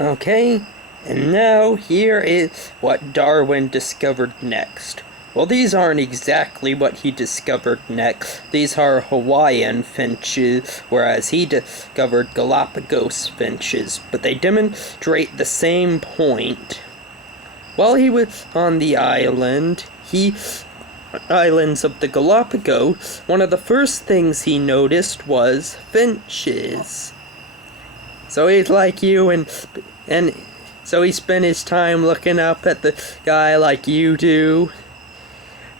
Okay, and now here is what Darwin discovered next. Well, these aren't exactly what he discovered next. These are Hawaiian finches, whereas he discovered Galapagos finches, but they demonstrate the same point. While he was on the islands of the Galapagos, one of the first things he noticed was finches. So he's like you, and so he spent his time looking up at the sky like you do.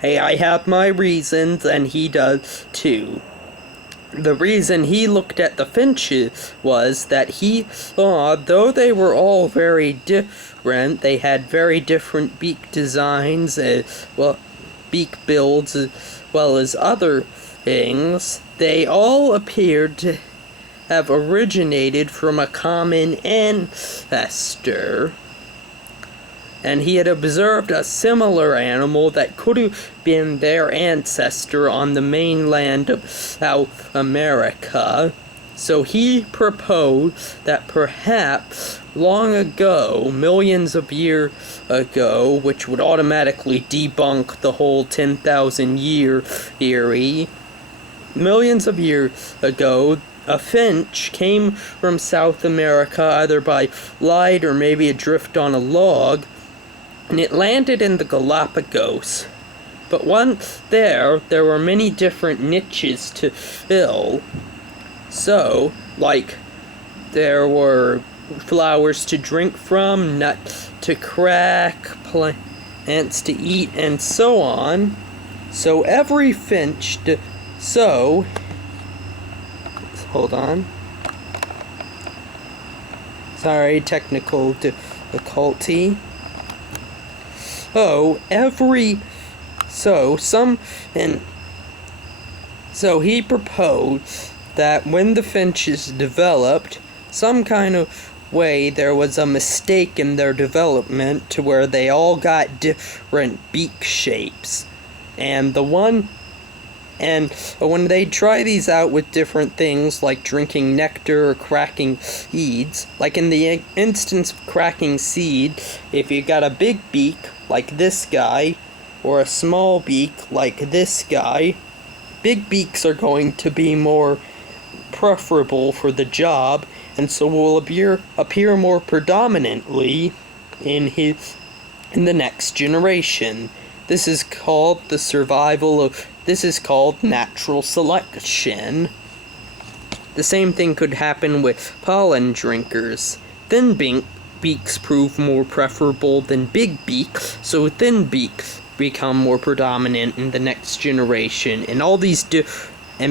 Hey, I have my reasons, and he does too. The reason he looked at the finches was that he saw, though they were all very different, they had very different beak designs, beak builds, as well as other things, they all appeared to have originated from a common ancestor. And he had observed a similar animal that could have been their ancestor on the mainland of South America. So he proposed that perhaps long ago, millions of years ago, which would automatically debunk the whole 10,000 year theory, millions of years ago, a finch came from South America either by flight or maybe adrift on a log, and it landed in the Galapagos. But once there were many different niches to fill. So, like, there were flowers to drink from, nuts to crack, plants to eat, and so on. So every finch hold on. Sorry, technical difficulty. So he proposed that when the finches developed, some kind of way there was a mistake in their development to where they all got different beak shapes. And when they try these out with different things like drinking nectar or cracking seeds, like in the instance of cracking seed, if you got a big beak like this guy, or a small beak like this guy, big beaks are going to be more preferable for the job, and so will appear more predominantly in the next generation. This is called natural selection. The same thing could happen with pollen drinkers. Thin beaks prove more preferable than big beaks, so thin beaks become more predominant in the next generation. And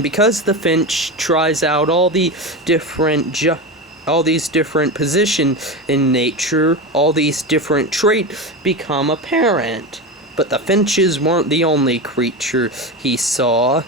because the finch tries out all these different positions in nature, all these different traits become apparent. But the finches weren't the only creature he saw.